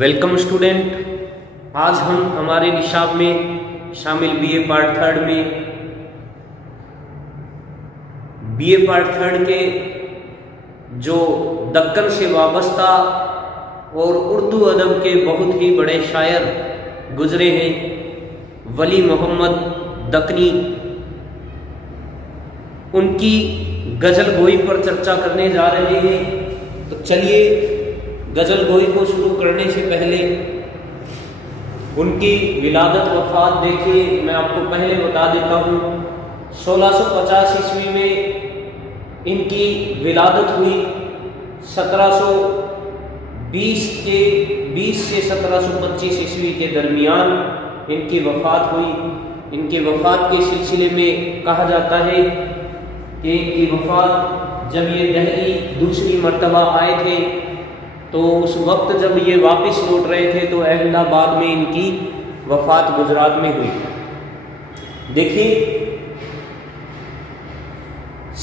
Welcome student, آج ہم ہمارے نصاب میں شامل بی اے پارٹ تھرڈ میں بی اے پارٹ تھرڈ کے جو دکن سے وابستہ اور اردو ادب کے بہت ہی بڑے شاعر گزرے ہیں ولی محمد دکنی، ان کی غزل گوئی پر چرچا کرنے جا رہے ہیں۔ تو چلیے غزل گوئی کو شروع کرنے سے پہلے ان کی ولادت وفات دیکھیے، میں آپ کو پہلے بتا دیتا ہوں۔ 1650 عیسوی میں ان کی ولادت ہوئی، 1720 سے 1725 عیسوی کے درمیان ان کی وفات ہوئی۔ ان کی وفات کے سلسلے میں کہا جاتا ہے کہ ان کی وفات جب یہ دہلی دوسری مرتبہ آئے تھے تو اس وقت جب یہ واپس لوٹ رہے تھے تو احمد آباد میں ان کی وفات گجرات میں ہوئی۔ دیکھیے،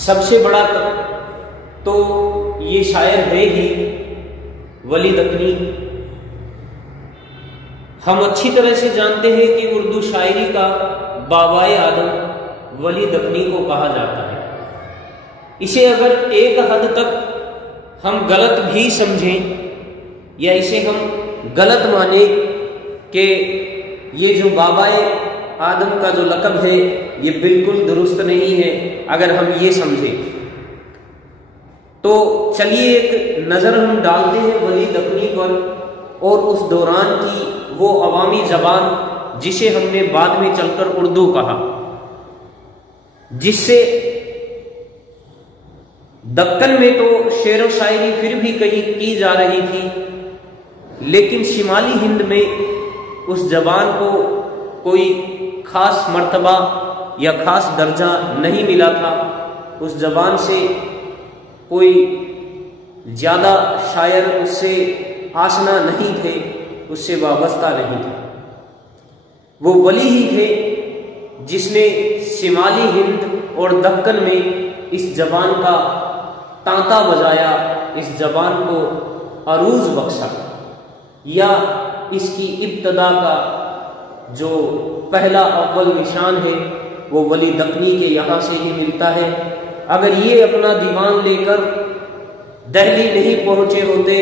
سب سے بڑا تو یہ شاعر ہے ہی ولی دکنی۔ ہم اچھی طرح سے جانتے ہیں کہ اردو شاعری کا بابائے آدم ولی دکنی کو کہا جاتا ہے۔ اسے اگر ایک حد تک ہم غلط بھی سمجھیں یا اسے ہم غلط مانیں کہ یہ جو بابائے آدم کا جو لقب ہے یہ بالکل درست نہیں ہے، اگر ہم یہ سمجھیں تو چلیے ایک نظر ہم ڈالتے ہیں ولی دکنی پر اور اس دوران کی وہ عوامی زبان جسے ہم نے بعد میں چل کر اردو کہا، جس سے دکن میں تو شعر و شاعری پھر بھی کہیں کی جا رہی تھی، لیکن شمالی ہند میں اس زبان کو کوئی خاص مرتبہ یا خاص درجہ نہیں ملا تھا۔ اس زبان سے کوئی زیادہ شاعر اس سے آشنا نہیں تھے، اس سے وابستہ نہیں تھے۔ وہ ولی ہی تھے جس نے شمالی ہند اور دکن میں اس زبان کا تانتا بجایا، اس زبان کو عروج بخشا، یا اس کی ابتدا کا جو پہلا اول نشان ہے وہ ولی دکنی کے یہاں سے ہی ملتا ہے۔ اگر یہ اپنا دیوان لے کر دہلی نہیں پہنچے ہوتے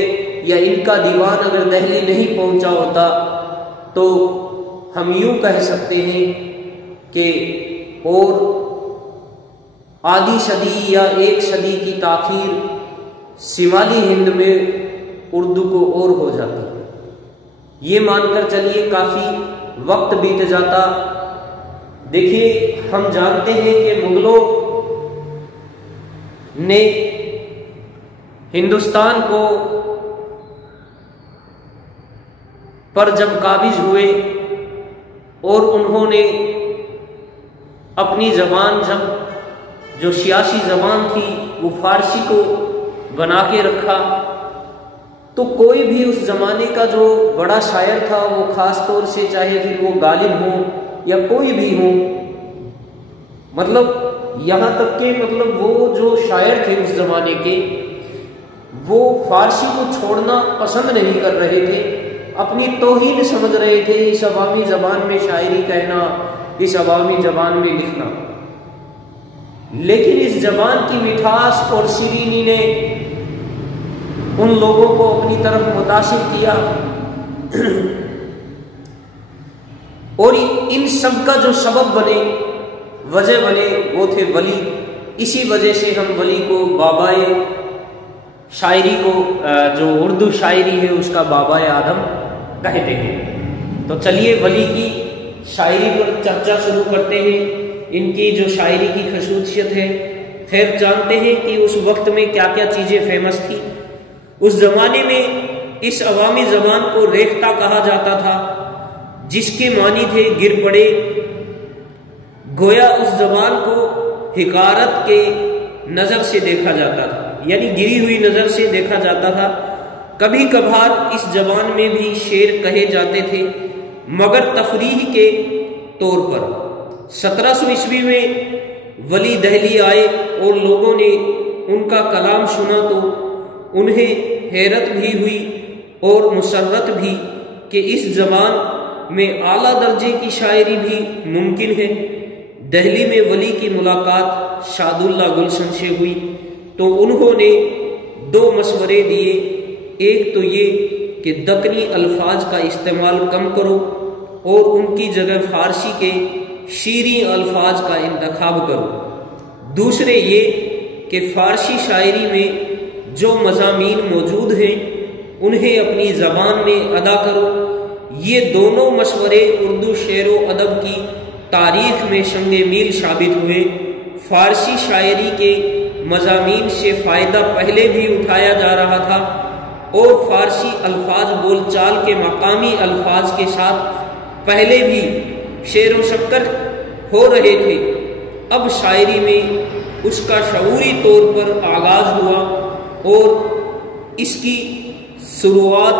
یا ان کا دیوان اگر دہلی نہیں پہنچا ہوتا تو ہم یوں کہہ سکتے ہیں کہ اور آدھی صدی یا ایک صدی کی تاخیر شمالی ہند میں اردو کو اور ہو جاتی۔ یہ مان کر چلیے کافی وقت بیت جاتا۔ دیکھیے، ہم جانتے ہیں کہ مغلوں نے ہندوستان کو پر جب قابض ہوئے اور انہوں نے اپنی زبان جو سیاسی زبان تھی وہ فارسی کو بنا کے رکھا، تو کوئی بھی اس زمانے کا جو بڑا شاعر تھا وہ خاص طور سے چاہے پھر وہ غالب ہوں یا کوئی بھی ہوں، مطلب یہاں تک کہ وہ جو شاعر تھے اس زمانے کے وہ فارسی کو چھوڑنا پسند نہیں کر رہے تھے، اپنی توہین سمجھ رہے تھے اس عوامی زبان میں شاعری کہنا، اس عوامی زبان میں لکھنا۔ لیکن اس زبان کی مٹھاس اور شیرینی نے ان لوگوں کو اپنی طرف متاثر کیا، اور ان سب کا جو سبب بنے، وجہ بنے، وہ تھے ولی۔ اسی وجہ سے ہم ولی کو بابائے شاعری کو، جو اردو شاعری ہے اس کا بابائے آدم کہتے ہیں۔ تو چلیے ولی کی شاعری پر چرچا شروع کرتے ہیں، ان کی جو شاعری کی خصوصیت ہے۔ خیر جانتے ہیں کہ اس وقت میں کیا کیا چیزیں فیمس تھی۔ اس زمانے میں اس عوامی زبان کو ریختہ کہا جاتا تھا، جس کے معنی تھے گر پڑے۔ گویا اس زبان کو حقارت کے نظر سے دیکھا جاتا تھا، یعنی گری ہوئی نظر سے دیکھا جاتا تھا۔ کبھی کبھار اس زبان میں بھی شعر کہے جاتے تھے، مگر تفریح کے طور پر۔ 1700 عیسوی میں ولی دہلی آئے اور لوگوں نے ان کا کلام سنا تو انہیں حیرت بھی ہوئی اور مسرت بھی کہ اس زبان میں اعلیٰ درجے کی شاعری بھی ممکن ہے۔ دہلی میں ولی کی ملاقات شاد اللہ گلشن سے ہوئی تو انہوں نے 2 مشورے دیے۔ ایک تو یہ کہ دکنی الفاظ کا استعمال کم کرو اور ان کی جگہ فارسی کے شیریں الفاظ کا انتخاب کرو۔ دوسرے یہ کہ فارسی شاعری میں جو مضامین موجود ہیں انہیں اپنی زبان میں ادا کرو۔ یہ دونوں مشورے اردو شعر و ادب کی تاریخ میں سنگ میل ثابت ہوئے۔ فارسی شاعری کے مضامین سے فائدہ پہلے بھی اٹھایا جا رہا تھا اور فارسی الفاظ بول چال کے مقامی الفاظ کے ساتھ پہلے بھی شعر و شکر ہو رہے تھے۔ اب شاعری میں اس کا شعوری طور پر آغاز ہوا اور اس کی شروعات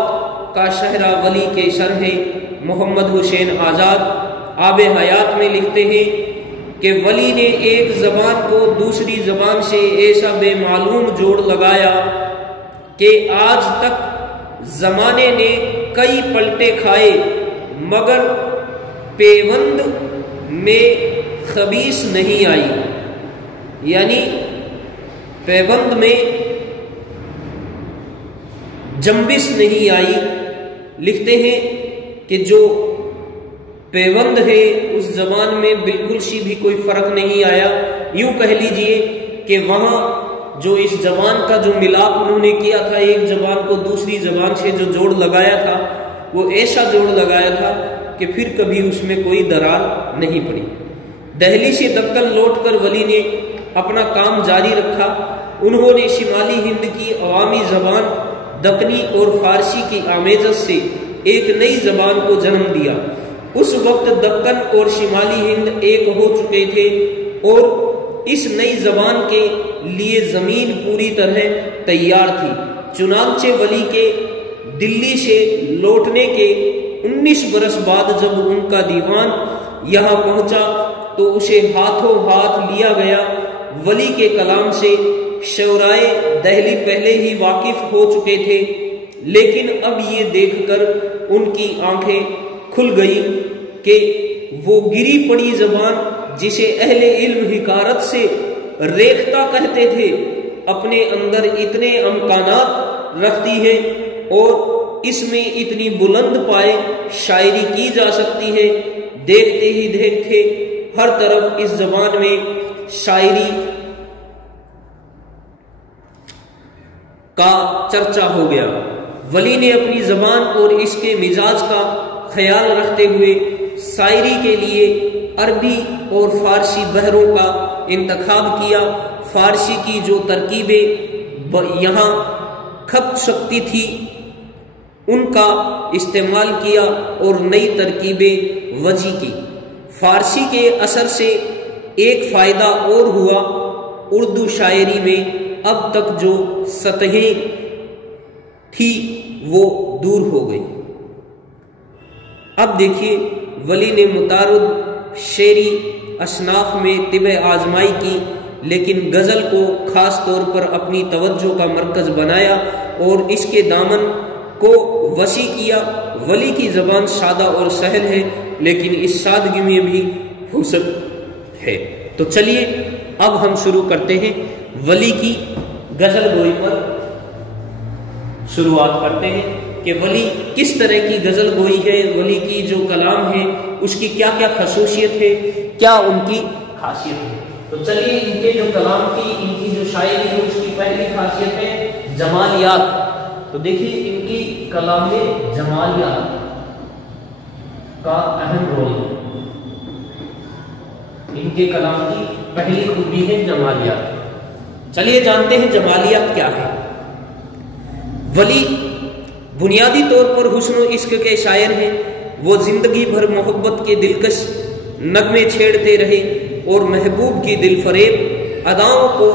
کا شہرہ ولی کے شرح محمد حسین آزاد آب حیات میں لکھتے ہیں کہ ولی نے ایک زبان کو دوسری زبان سے ایسا بے معلوم جوڑ لگایا کہ آج تک زمانے نے کئی پلٹے کھائے مگر پیوند میں خبیث نہیں آئی، یعنی پیوند میں جنبش نہیں آئی۔ لکھتے ہیں کہ جو پیوند ہے اس زبان میں بالکل سی بھی کوئی فرق نہیں آیا۔ یوں کہہ لیجئے کہ وہاں جو اس زبان کا جو ملاپ انہوں نے کیا تھا، ایک زبان کو دوسری زبان سے جو جوڑ لگایا تھا وہ ایسا جوڑ لگایا تھا کہ پھر کبھی اس میں کوئی درار نہیں پڑی۔ دہلی سے دکن لوٹ کر ولی نے اپنا کام جاری رکھا۔ انہوں نے شمالی ہند کی عوامی زبان دکنی اور فارسی کی آمیزش سے ایک نئی زبان کو جنم دیا۔ اس وقت دکن اور شمالی ہند ایک ہو چکے تھے اور اس نئی زبان کے لیے زمین پوری طرح تیار تھی۔ چنانچہ ولی کے دلی سے لوٹنے کے 19 برس بعد جب ان کا دیوان یہاں پہنچا تو اسے ہاتھوں ہاتھ لیا گیا۔ ولی کے کلام سے شعرائے دہلی پہلے ہی واقف ہو چکے تھے، لیکن اب یہ دیکھ کر ان کی آنکھیں کھل گئی کہ وہ گری پڑی زبان جسے اہل علم حکارت سے ریختہ کہتے تھے اپنے اندر اتنے امکانات رکھتی ہے اور اس میں اتنی بلند پائے شاعری کی جا سکتی ہے۔ دیکھتے ہی دیکھتے ہر طرف اس زبان میں شاعری کا چرچا ہو گیا۔ ولی نے اپنی زبان اور اس کے مزاج کا خیال رکھتے ہوئے شاعری کے لیے عربی اور فارسی بحروں کا انتخاب کیا۔ فارسی کی جو ترکیبیں یہاں کھپ سکتی تھی ان کا استعمال کیا اور نئی ترکیبیں وضع کی۔ فارسی کے اثر سے ایک فائدہ اور ہوا، اردو شاعری میں اب تک جو سطحیں تھی وہ دور ہو گئی۔ اب دیکھیے ولی نے متعدد شعری اصناف میں طب آزمائی کی، لیکن غزل کو خاص طور پر اپنی توجہ کا مرکز بنایا اور اس کے دامن کو وسیع کیا۔ ولی کی زبان سادہ اور سہل ہے، لیکن اس سادگی میں بھی حسن ہے۔ تو چلیے اب ہم شروع کرتے ہیں ولی کی غزل گوئی پر شروعات کرتے ہیں کہ ولی کس طرح کی غزل گوئی ہے، ولی کی جو کلام ہے اس کی کیا کیا خصوصیت ہے، کیا ان کی خاصیت ہے۔ تو چلیے ان کے جو کلام کی، ان کی جو شاعری ہے اس کی پہلی خاصیت ہے جمالیات۔ تو دیکھیے ان کی کلام میں جمالیات کا اہم رول ہے۔ ان کے کلام کی پہلی خوبی ہے جمالیات۔ چلیے جانتے ہیں جمالیات کیا ہے۔ ولی بنیادی طور پر حسن و عشق کے شاعر ہیں۔ وہ زندگی بھر محبت کے دلکش نغمے چھیڑتے رہے اور محبوب کی دل فریب اداؤں کو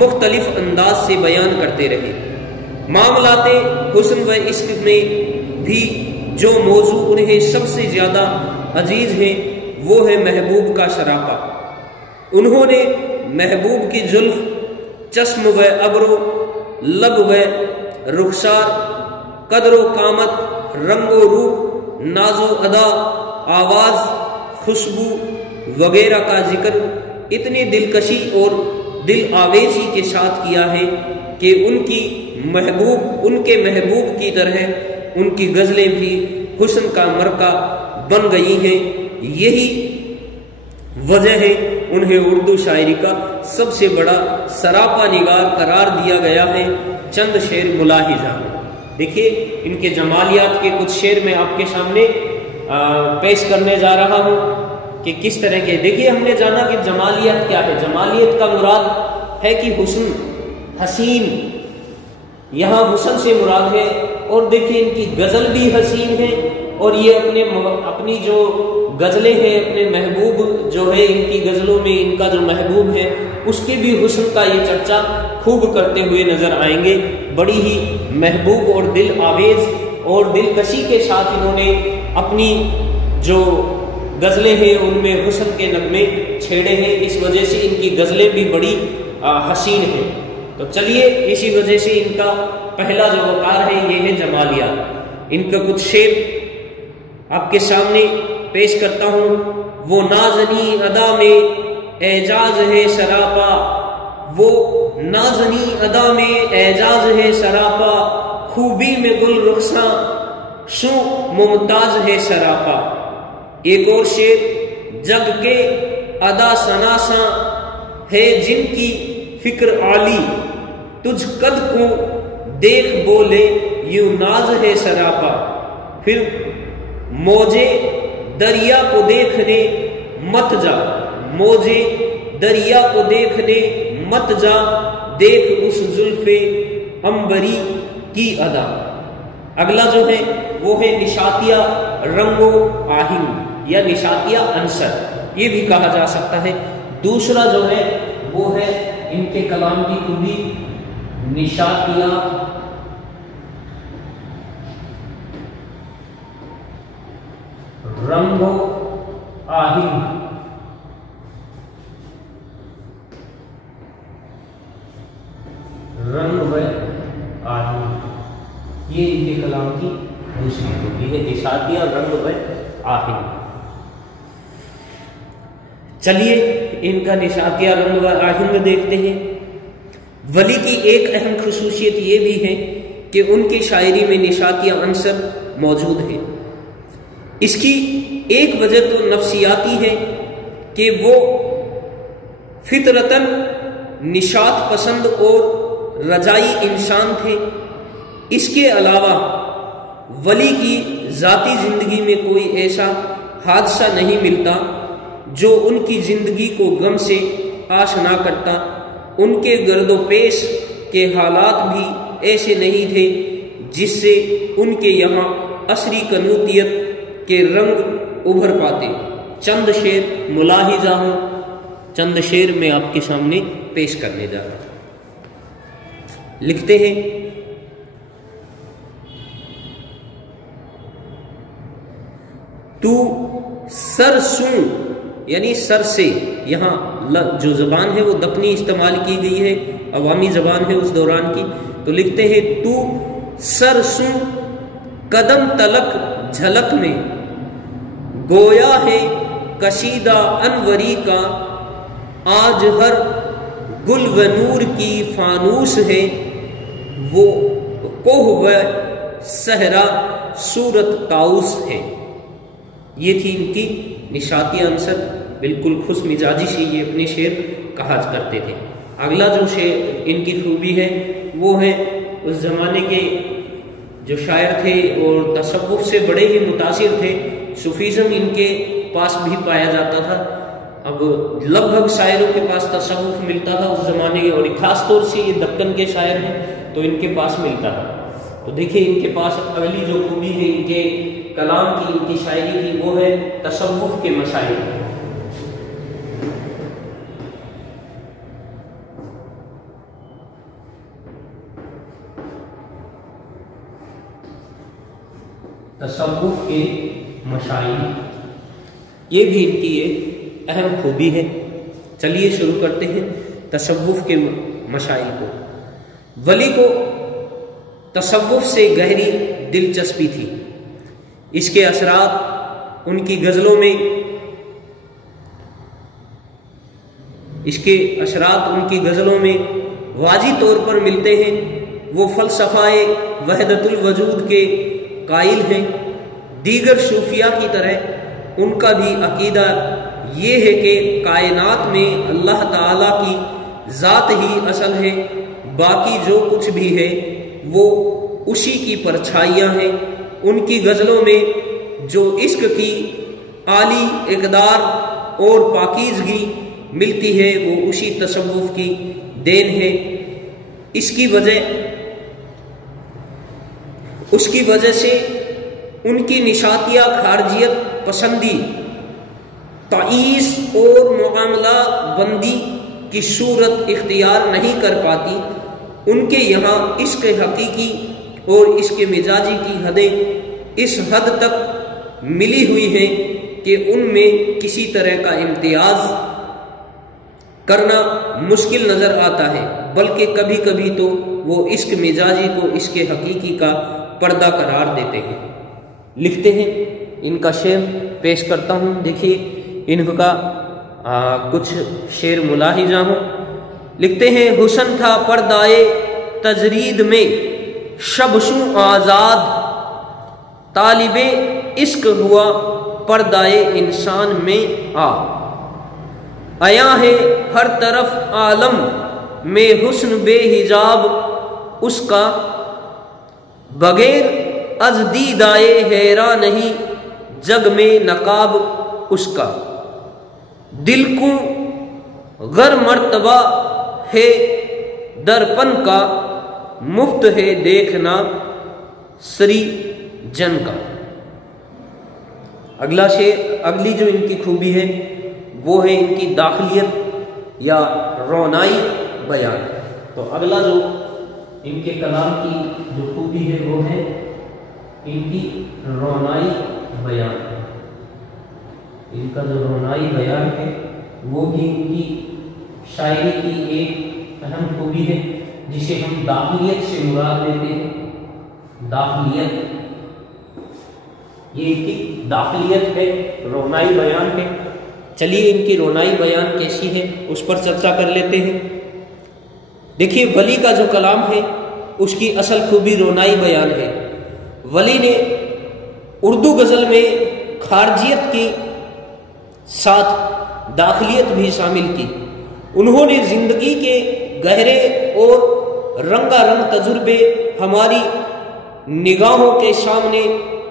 مختلف انداز سے بیان کرتے رہے۔ معاملات حسن و عشق میں بھی جو موضوع انہیں سب سے زیادہ عزیز ہیں وہ ہے محبوب کا سراپا۔ انہوں نے محبوب کی زلف، چشم و ابرو، لب و رخسار قدر و قامت، رنگ و روپ، ناز و ادا، آواز، خوشبو وغیرہ کا ذکر اتنی دلکشی اور دل آویزی کے ساتھ کیا ہے کہ ان کے محبوب کی طرح ان کی غزلیں بھی حسن کا مرکہ بن گئی ہیں۔ یہی وجہ ہے انہیں اردو شاعری کا سب سے بڑا سراپا نگار قرار دیا گیا ہے۔ چند شعر ملاحظہ، دیکھیے ان کے جمالیات کے کچھ شعر میں آپ کے سامنے پیش کرنے جا رہا ہوں کہ کس طرح کے۔ دیکھیے ہم نے جانا کہ جمالیت کیا ہے۔ جمالیت کا مراد ہے کہ حسن، حسین، یہاں حسن سے مراد ہے۔ اور دیکھیے ان کی غزل بھی حسین ہے، اور یہ اپنی جو غزلیں ہیں، اپنے محبوب جو ہے ان کی غزلوں میں ان کا جو محبوب ہے اس کے بھی حسن کا یہ چرچا خوب کرتے ہوئے نظر آئیں گے۔ بڑی ہی محبوب اور دل آویز اور دلکشی کے ساتھ انہوں نے اپنی جو غزلیں ہیں ان میں حسن کے نغمے چھیڑے ہیں، اس وجہ سے ان کی غزلیں بھی بڑی حسین ہیں۔ تو چلیے اسی وجہ سے ان کا پہلا جو وقار ہے یہ ہے جمالیات۔ ان کا کچھ شعر آپ کے سامنے پیش کرتا ہوں۔ وہ نازنی ادا میں اعجاز ہے سراپا، وہ نازنی ادا میں اعجاز ہے سراپا، خوبی میں گل رخساں شو ممتاز ہے سراپا۔ ایک اور شعر، جگ کے ادا سناساں ہے جن کی فکر عالی، تجھ قد کو دیکھ بولے یوں ناز ہے سراپا۔ پھر موجے دریا کو دیکھنے مت جا، موجے دریا کو دیکھنے مت جا، دیکھ اس زلف عنبری کی ادا۔ اگلا جو ہے وہ ہے نشاطیہ رنگ و آہنگ یا نشاطیہ عنصر، یہ بھی کہا جا سکتا ہے۔ دوسرا جو ہے وہ ہے ان کے کلام کی خوبی، نشاطیہ رنگ و آہنگ۔ رنگ و آہنگ یہ ان کے کلام کی دوسری خوبی ہے، نشاطیہ رنگ و آہنگ۔ چلیے ان کا نشاطیہ رنگ و آہنگ دیکھتے ہیں۔ ولی کی ایک اہم خصوصیت یہ بھی ہے کہ ان کی شاعری میں نشاطیہ عنصر موجود ہے۔ اس کی ایک وجہ تو نفسیاتی ہے کہ وہ فطرتاً نشاط پسند اور رجائی انسان تھے۔ اس کے علاوہ ولی کی ذاتی زندگی میں کوئی ایسا حادثہ نہیں ملتا جو ان کی زندگی کو غم سے آشنا کرتا۔ ان کے گرد و پیش کے حالات بھی ایسے نہیں تھے جس سے ان کے یہاں عصری قنوطیت کے رنگ ابھر پاتے۔ چند شعر ملاحظہ ہوں، چند شعر میں آپ کے سامنے پیش کرنے جا رہا ہوں۔ لکھتے ہیں، تو سر سوں یعنی سر سے، یہاں جو زبان ہے وہ دکنی استعمال کی گئی ہے، عوامی زبان ہے اس دوران کی۔ تو لکھتے ہیں، تو سر سوں قدم تلک جھلک میں، گویا ہے کشیدہ انوری کا، آج ہر گل و نور کی فانوس ہے، وہ کوہ و صحرا صورت طاؤس ہے۔ یہ تھی ان کی نشاطیہ عنصر، بالکل خوش مزاجی سے یہ اپنے شعر کہا کرتے تھے۔ اگلا جو شعر ان کی خوبی ہے وہ ہے اس زمانے کے جو شاعر تھے اور تصوف سے بڑے ہی متاثر تھے، صوفیزم ان کے پاس بھی پایا جاتا تھا۔ اب لگ بھگ شاعروں کے پاس تصوف ملتا تھا اس زمانے کے، اور خاص طور سے یہ دکن کے شاعر ہیں تو ان کے پاس ملتا تھا۔ تو دیکھیں ان کے پاس اگلی جو خوبی ہے ان کے کلام کی، ان کی شاعری کی، وہ ہے تصوف کے مسائل۔ تصوف کے مسائل یہ بھی ان کی ایک اہم خوبی ہے۔ چلیے شروع کرتے ہیں تصوف کے مسائل کو۔ ولی کو تصوف سے گہری دلچسپی تھی۔ اس کے اثرات ان کی غزلوں میں واضح طور پر ملتے ہیں۔ وہ فلسفہ وحدت الوجود کے قائل ہیں۔ دیگر صوفیاء کی طرح ان کا بھی عقیدہ یہ ہے کہ کائنات میں اللہ تعالیٰ کی ذات ہی اصل ہے، باقی جو کچھ بھی ہے وہ اسی کی پرچھائیاں ہیں۔ ان کی غزلوں میں جو عشق کی عالی اقدار اور پاکیزگی ملتی ہے وہ اسی تصوف کی دین ہے۔ اس کی وجہ سے ان کی نشاتیہ خارجیت پسندی، تعیس اور معاملہ بندی کی صورت اختیار نہیں کر پاتی۔ ان کے یہاں عشق حقیقی اور عشق مزاجی کی حدیں اس حد تک ملی ہوئی ہیں کہ ان میں کسی طرح کا امتیاز کرنا مشکل نظر آتا ہے، بلکہ کبھی کبھی تو وہ عشق مزاجی کو عشق حقیقی کا پردہ قرار دیتے ہیں۔ لکھتے ہیں، ان کا شعر پیش کرتا ہوں، دیکھیے ان کا کچھ شعر ملاحظہ ہوں۔ لکھتے ہیں، حسن تھا پردائے تجرید میں شبشوں آزاد، طالب عشق ہوا پردائے انسان میں آیا ہے ہر طرف عالم میں حسن بے حجاب اس کا، بغیر از دیدائے حیران نہیں جگ میں نقاب اس کا، دل کو غر مرتبہ ہے درپن کا، مفت ہے دیکھنا سری جن کا۔ اگلی جو ان کی خوبی ہے وہ ہے ان کی داخلیت یا رونائی بیان۔ تو اگلا جو ان کے کلام کی جو خوبی ہے وہ ہے ان کی رونائی بیان۔ ان کا جو رونائی بیان ہے وہ بھی ان کی شاعری کی ایک اہم خوبی ہے، جسے ہم داخلیت سے مراد لیتے ہیں۔ داخلیت، یہ ان کی داخلیت ہے، رونائی بیان ہے۔ چلیے ان کی رونائی بیان کیسی ہے اس پر چرچا کر لیتے ہیں۔ دیکھیے ولی کا جو کلام ہے اس کی اصل خوبی رونائی بیان ہے۔ ولی نے اردو غزل میں خارجیت کے ساتھ داخلیت بھی شامل کی۔ انہوں نے زندگی کے گہرے اور رنگا رنگ تجربے ہماری نگاہوں کے سامنے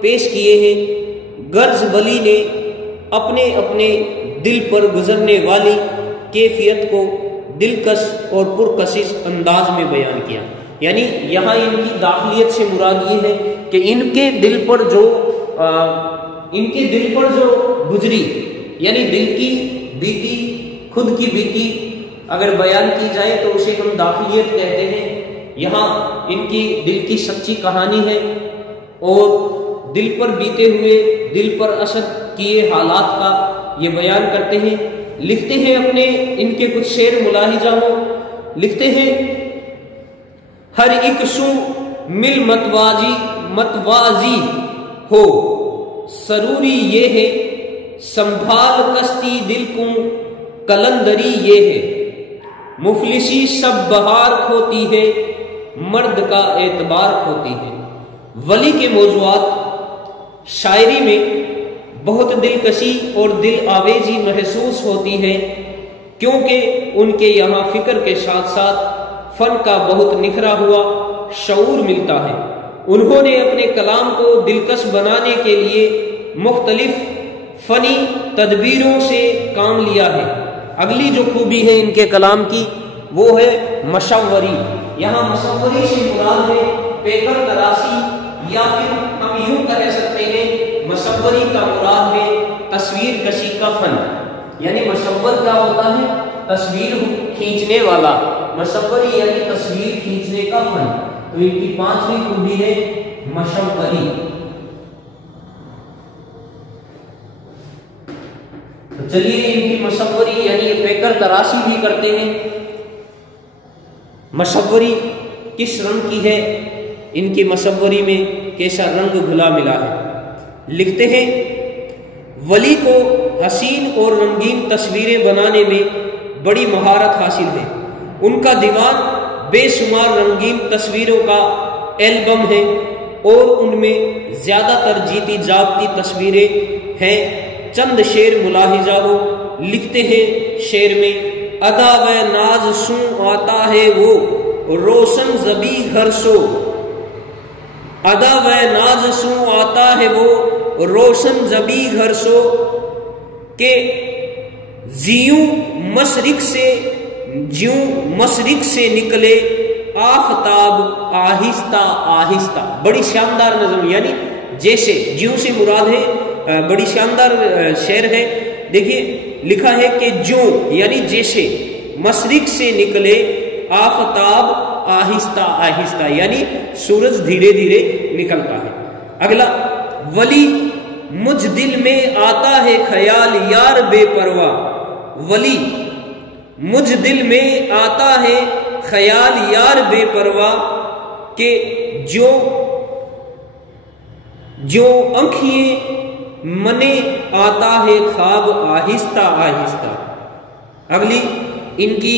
پیش کیے ہیں۔ غرض ولی نے اپنے اپنے دل پر گزرنے والی کیفیت کو دلکش اور پرکشش انداز میں بیان کیا۔ یعنی یہاں ان کی داخلیت سے مراد یہ ہے کہ ان کے دل پر جو گزری، یعنی دل کی بیتی، خود کی بیتی اگر بیان کی جائے تو اسے ہم داخلیت کہتے ہیں۔ یہاں ان کی دل کی سچی کہانی ہے اور دل پر بیتے ہوئے، دل پر اثر کیے حالات کا یہ بیان کرتے ہیں۔ لکھتے ہیں اپنے ان کے کچھ شعر ملاحظہ ہوں۔ لکھتے ہیں، ہر ایک سو مل متوازی ہو سروری یہ ہے، سنبھال کشتی دل کو کلندری یہ ہے، مفلسی سب بہار کھوتی ہے، مرد کا اعتبار کھوتی ہے۔ ولی کے موضوعات شاعری میں بہت دلکشی اور دل آویزی محسوس ہوتی ہے، کیونکہ ان کے یہاں فکر کے ساتھ ساتھ فن کا بہت نکھرا ہوا شعور ملتا ہے۔ انہوں نے اپنے کلام کو دلکش بنانے کے لیے مختلف فنی تدبیروں سے کام لیا ہے۔ اگلی جو خوبی ہے ان کے کلام کی وہ ہے مشوری۔ یہاں مشوری سے مراد ہے پیپر تراشی، یا پھر ہم یوں کہہ سکتے ہیں مشوری کا مراد ہے تصویر کشی کا فن۔ یعنی مشور کیا ہوتا ہے؟ تصویر کھینچنے والا، مشوری یعنی تصویر کھینچنے کا فن۔ تو ان کی پانچویں خوبی ہے مشوری۔ تو چلیے ان کی مشوری یعنی پیکر تراشی بھی کرتے ہیں۔ مشوری کس رنگ کی ہے ان کی مصوری میں کیسا رنگ گھلا ملا ہے۔ لکھتے ہیں ولی کو حسین اور رنگین تصویریں بنانے میں بڑی مہارت حاصل ہے۔ ان کا دیوان بے شمار رنگین تصویروں کا البم ہے اور ان میں زیادہ تر جیتی جاگتی تصویریں ہیں۔ چند شعر ملاحظہ ہو۔ لکھتے ہیں شعر میں ادا و ناز سوں آتا ہے وہ روشن زبی گھر سو، ادا و ناز سوں آتا ہے وہ روشن زبی گھر سو، کہ جیوں مشرق سے نکلے آفتاب آہستہ آہستہ۔ بڑی شاندار نظم، یعنی جیسے، جیوں سے مراد ہے، بڑی شاندار شعر ہے۔ دیکھیے لکھا ہے کہ جو یعنی جیسے مشرق سے نکلے آفتاب آہستہ آہستہ، یعنی سورج دھیرے دھیرے نکلتا ہے۔ اگلا ولی مجھ دل میں آتا ہے خیال یار بے پرواہ، ولی مجھ دل میں آتا ہے خیال یار بے پرواہ، کہ جو آنکھیں منے آتا ہے خواب آہستہ آہستہ۔ اگلی ان کی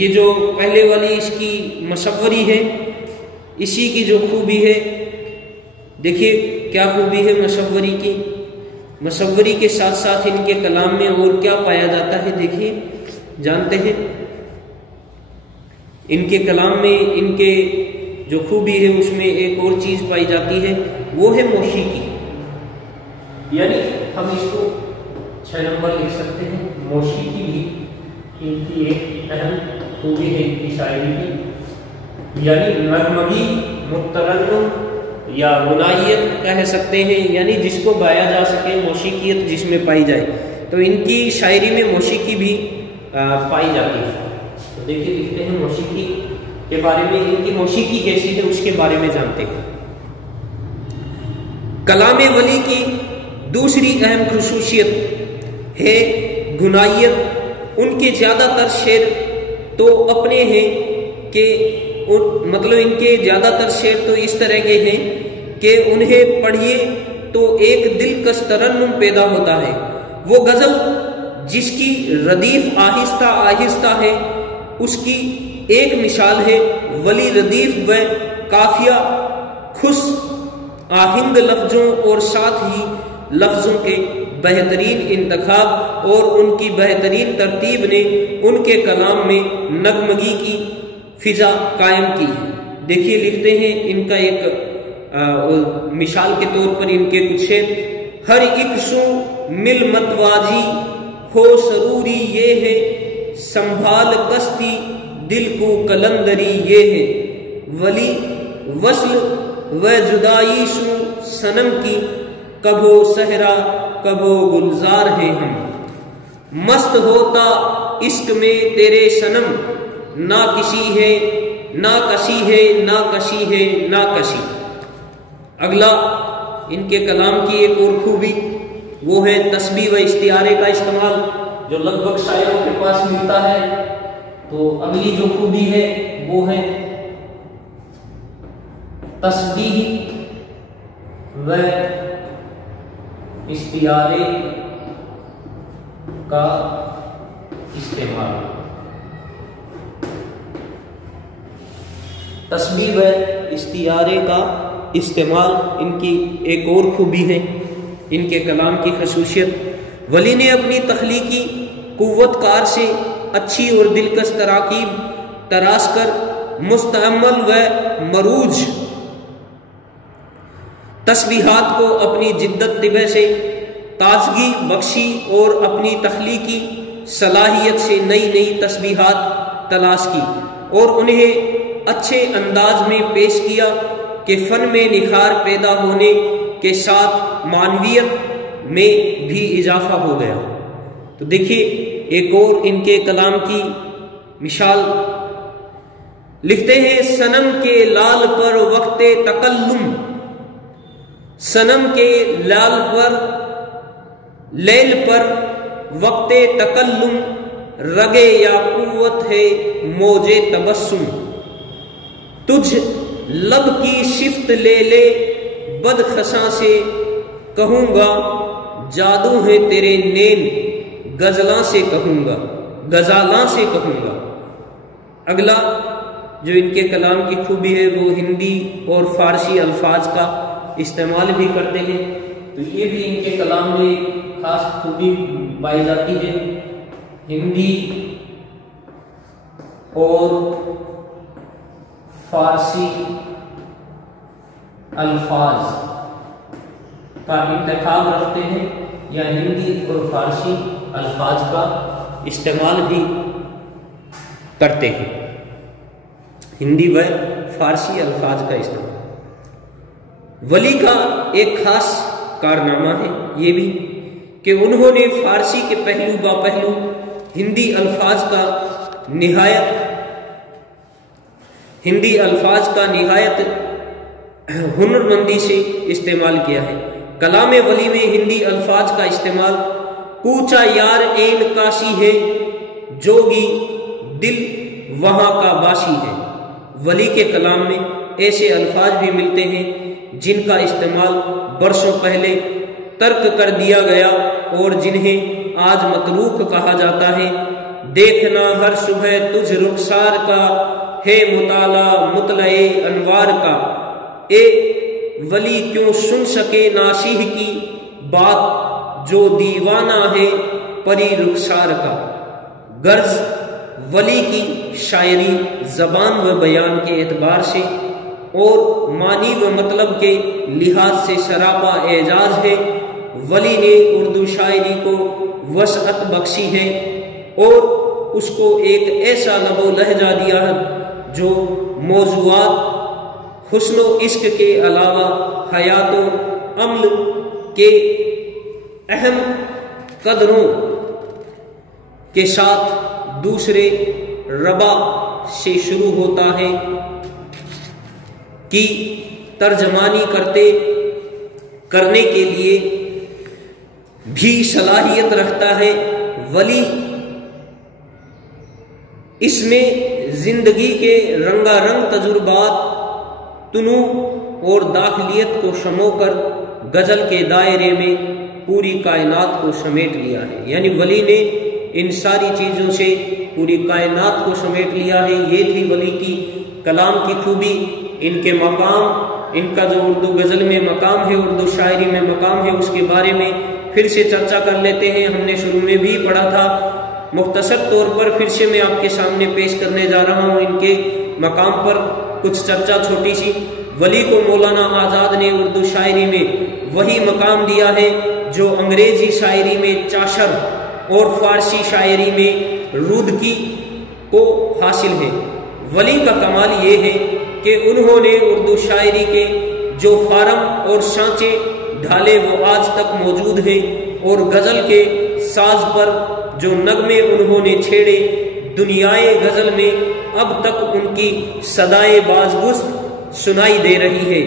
یہ جو پہلے والی اس کی مصوری ہے، اسی کی جو خوبی ہے، دیکھیے کیا خوبی ہے مصوری کی۔ مصوری کے ساتھ ساتھ ان کے کلام میں اور کیا پایا جاتا ہے، دیکھیے جانتے ہیں۔ ان کے کلام میں ان کے جو خوبی ہے اس میں ایک اور چیز پائی جاتی ہے، وہ ہے موسیقی، یعنی ہم اس کو 6 نمبر لکھ سکتے ہیں۔ موسیقی بھی ان کی ایک اہم خوبی ہے ان کی شاعری کی، یعنی نغمگی، مترنم یا غنائیت کہہ سکتے ہیں، یعنی جس کو گایا جا سکے، موسیقیت جس میں پائی جائے، تو ان کی شاعری میں موسیقی بھی پائی جاتی ہے۔ تو دیکھیے لکھتے ہیں موسیقی کے بارے میں، ان کی موسیقی کیسی ہے اس کے بارے میں جانتے ہیں۔ کلام ولی کی دوسری اہم خصوصیت ہے غنائیت۔ ان کے زیادہ تر شعر تو اپنے ہیں کہ مطلب ان کے زیادہ تر شعر تو اس طرح کے ہیں کہ انہیں پڑھیے تو ایک دلکش ترنم پیدا ہوتا ہے۔ وہ غزل جس کی ردیف آہستہ آہستہ ہے، اس کی ایک مثال ہے ولی ردیف و قافیہ خوش آہنگ لفظوں اور ساتھ ہی لفظوں کے بہترین انتخاب اور ان کی بہترین ترتیب نے ان کے کلام میں نغمگی کی فضا قائم کی ہے۔ دیکھیے لکھتے ہیں ان کا ایک مثال کے طور پر ان کے کچھ شعر، ہر ایک سو مل متواجی ہو سروری یہ ہے، سنبھال کشتی دل کو کلندری یہ ہے، ولی وصل و جدائی سو صنم کی کبھو صحرا کبھو گلزار ہیں ہم، مست ہوتا عشق میں تیرے صنم، نہ کسی ہے نہ کسی ہے نہ کسی ہے نہ کسی۔ اگلا ان کے کلام کی ایک اور خوبی وہ ہے تسبیح و استعارے کا استعمال، جو لگ بھگ شاعروں کے پاس ملتا ہے۔ تو اگلی جو خوبی ہے وہ ہے تسبیح و استعارے کا استعمال۔ تسبیح و استعارے کا استعمال ان کی ایک اور خوبی ہے، ان کے کلام کی خصوصیت۔ ولی نے اپنی تخلیقی قوت کار سے اچھی اور دلکش تراکیب تراش کر مستعمل و مروج تسبیحات کو اپنی جدت طبع سے تازگی بخشی اور اپنی تخلیقی صلاحیت سے نئی نئی تسبیحات تلاش کی اور انہیں اچھے انداز میں پیش کیا کہ فن میں نکھار پیدا ہونے کے ساتھ معنویت میں بھی اضافہ ہو گیا۔ تو دیکھیے ایک اور ان کے کلام کی مثال لکھتے ہیں، صنم کے لال پر وقت تکلم، صنم کے لال پر لیل پر وقت تکلم، رگے یا قوت ہے موجے تبسم، تجھ لب کی شفت لے لے بدخشاں سے کہوں گا جادو ہے تیرے نین غزلاں سے کہوں گا غزالاں سے کہوں گا۔ اگلا جو ان کے کلام کی خوبی ہے وہ ہندی اور فارسی الفاظ کا استعمال بھی کرتے ہیں، تو یہ بھی ان کے کلام میں خاص خوبی پائی جاتی ہے۔ ہندی اور فارسی الفاظ کا انتخاب رکھتے ہیں یا ہندی اور فارسی الفاظ کا استعمال بھی کرتے ہیں، ہندی و فارسی الفاظ کا استعمال۔ ولی کا ایک خاص کارنامہ ہے یہ بھی کہ انہوں نے فارسی کے پہلو با پہلو ہندی الفاظ کا نہایت ہنرمندی سے استعمال کیا ہے۔ کلام ولی میں ہندی الفاظ کا استعمال کوچا یار این کاشی ہے جوگی دل وہاں کا باشی ہے۔ ولی کے کلام میں ایسے الفاظ بھی ملتے ہیں جن کا استعمال برسوں پہلے ترک کر دیا گیا اور جنہیں آج متروک کہا جاتا ہے۔ دیکھنا ہر صبح تجھ رخسار کا ہے مطالعہ مطلع انوار کا، اے ولی کیوں سن سکے ناشیح کی بات جو دیوانہ ہے پری رخسار کا۔ غرض ولی کی شاعری زبان و بیان کے اعتبار سے اور معنی و مطلب کے لحاظ سے سراپا اعجاز ہے۔ ولی نے اردو شاعری کو وسعت بخشی ہے اور اس کو ایک ایسا لب و لہجہ دیا ہے جو موضوعات حسن و عشق کے علاوہ حیات و عمل کے اہم قدروں کے ساتھ دوسرے ربع سے شروع ہوتا ہے کی ترجمانی کرنے کے لیے بھی صلاحیت رکھتا ہے۔ ولی اس میں زندگی کے رنگا رنگ تجربات، تنوع اور داخلیت کو شمو کر غزل کے دائرے میں پوری کائنات کو سمیٹ لیا ہے، یعنی ولی نے ان ساری چیزوں سے پوری کائنات کو سمیٹ لیا ہے۔ یہ تھی ولی کی کلام کی خوبی، ان کے مقام، ان کا جو اردو غزل میں مقام ہے، اردو شاعری میں مقام ہے، اس کے بارے میں پھر سے چرچا کر لیتے ہیں۔ ہم نے شروع میں بھی پڑھا تھا، مختصر طور پر پھر سے میں آپ کے سامنے پیش کرنے جا رہا ہوں ان کے مقام پر کچھ چرچا چھوٹی سی۔ ولی کو مولانا آزاد نے اردو شاعری میں وہی مقام دیا ہے جو انگریزی شاعری میں چاشر اور فارسی شاعری میں رودکی کو حاصل ہے۔ ولی کا کمال یہ ہے کہ انہوں نے اردو شاعری کے جو فارم اور سانچے ڈھالے وہ آج تک موجود ہیں، اور غزل کے ساز پر جو نغمے انہوں نے چھیڑے دنیائے غزل میں اب تک ان کی صدائے بازگشت سنائی دے رہی ہے۔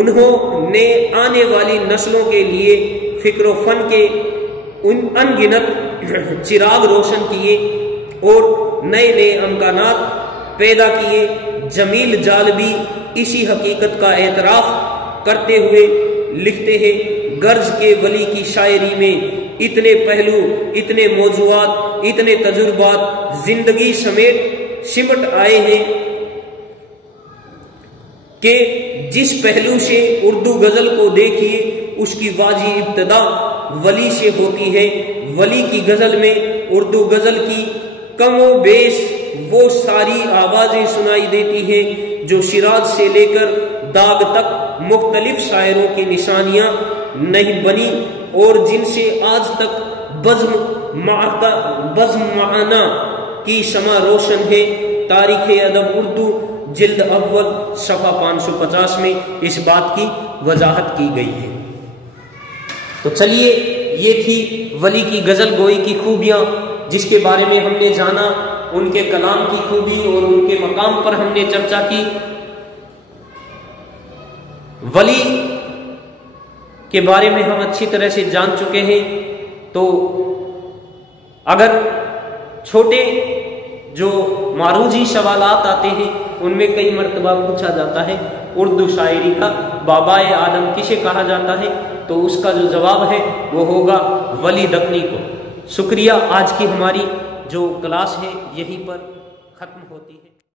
انہوں نے آنے والی نسلوں کے لیے فکر و فن کے ان گنت چراغ روشن کیے اور نئے نئے امکانات پیدا کیے۔ جمیل جالبی اسی حقیقت کا اعتراف کرتے ہوئے لکھتے ہیں، غرض کے ولی کی شاعری میں اتنے پہلو، اتنے موضوعات، اتنے تجربات زندگی سمٹ آئے ہیں کہ جس پہلو سے اردو غزل کو دیکھیے اس کی واجی ابتدا ولی سے ہوتی ہے۔ ولی کی غزل میں اردو غزل کی کم و بیش وہ ساری آوازیں سنائی دیتی ہیں جو شیراز سے لے کر داغ تک مختلف شاعروں کی نشانیاں نہیں بنی اور جن سے آج تک بزم معنا کی شمع روشن ہے۔ تاریخ ادب اردو جلد اول صفحہ 550 میں اس بات کی وضاحت کی گئی ہے۔ تو چلیے، یہ تھی ولی کی غزل گوئی کی خوبیاں جس کے بارے میں ہم نے جانا، ان کے کلام کی خوبی اور ان کے مقام پر ہم نے چرچا کی۔ ولی کے بارے میں ہم اچھی طرح سے جان چکے ہیں، تو اگر چھوٹے جو معروضی سوالات آتے ہیں ان میں کئی مرتبہ پوچھا جاتا ہے اردو شاعری کا بابائے آدم کسے کہا جاتا ہے، تو اس کا جو جواب ہے وہ ہوگا ولی دکنی کو۔ شکریہ، آج کی ہماری جو کلاس ہے یہیں پر ختم ہوتی ہے۔